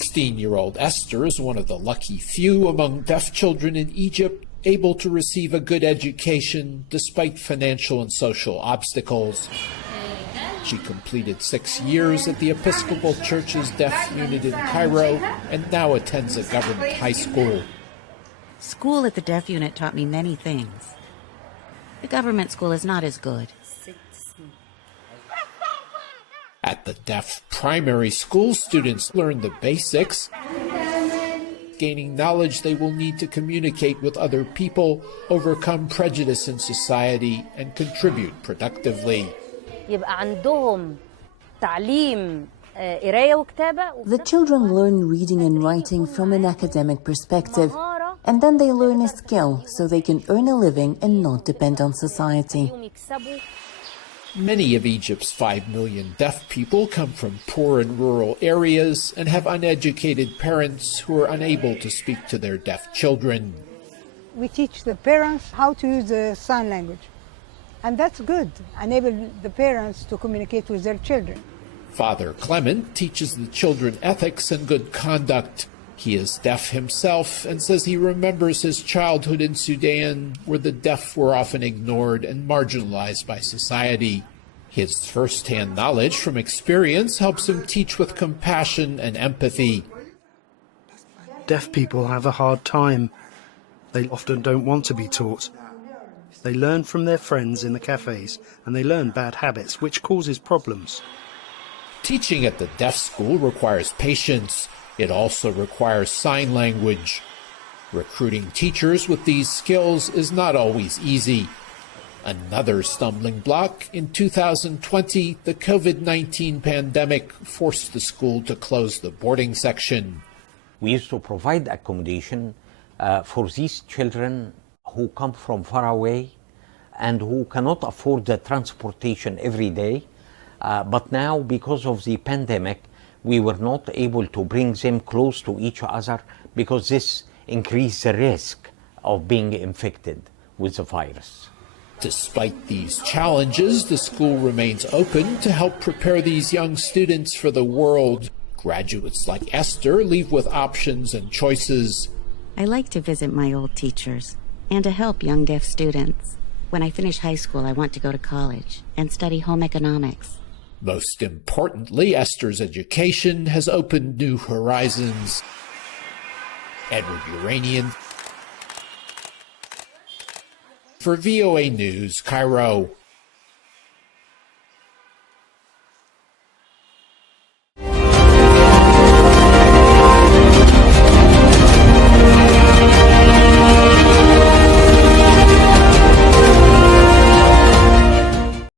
16-year-old Esther is one of the lucky few among deaf children in Egypt able to receive a good education despite financial and social obstacles. She completed 6 years at the Episcopal Church's deaf unit in Cairo and now attends a government high school. School at the deaf unit taught me many things. The government school is not as good. At the deaf primary school, students learn the basics, gaining knowledge they will need to communicate with other people, overcome prejudice in society, and contribute productively. The children learn reading and writing from an academic perspective, and then they learn a skill so they can earn a living and not depend on society. Many of Egypt's 5 million deaf people come from poor and rural areas and have uneducated parents who are unable to speak to their deaf children. We teach the parents how to use the sign language, and that's good, enable the parents to communicate with their children. Father Clement teaches the children ethics and good conduct. He is deaf himself and says he remembers his childhood in Sudan, where the deaf were often ignored and marginalized by society. His first-hand knowledge from experience helps him teach with compassion and empathy. Deaf people have a hard time. They often don't want to be taught. They learn from their friends in the cafes, and they learn bad habits, which causes problems. Teaching at the deaf school requires patience. It also requires sign language. Recruiting teachers with these skills is not always easy. Another stumbling block, in 2020, the COVID-19 pandemic forced the school to close the boarding section. We used to provide accommodation for these children who come from far away and who cannot afford the transportation every day. But now, because of the pandemic, we were not able to bring them close to each other because this increased the risk of being infected with the virus. Despite these challenges, the school remains open to help prepare these young students for the world. Graduates like Esther leave with options and choices. I like to visit my old teachers and to help young deaf students. When I finish high school, I want to go to college and study home economics. Most importantly, Esther's education has opened new horizons. Edward Uranian for VOA News, Cairo.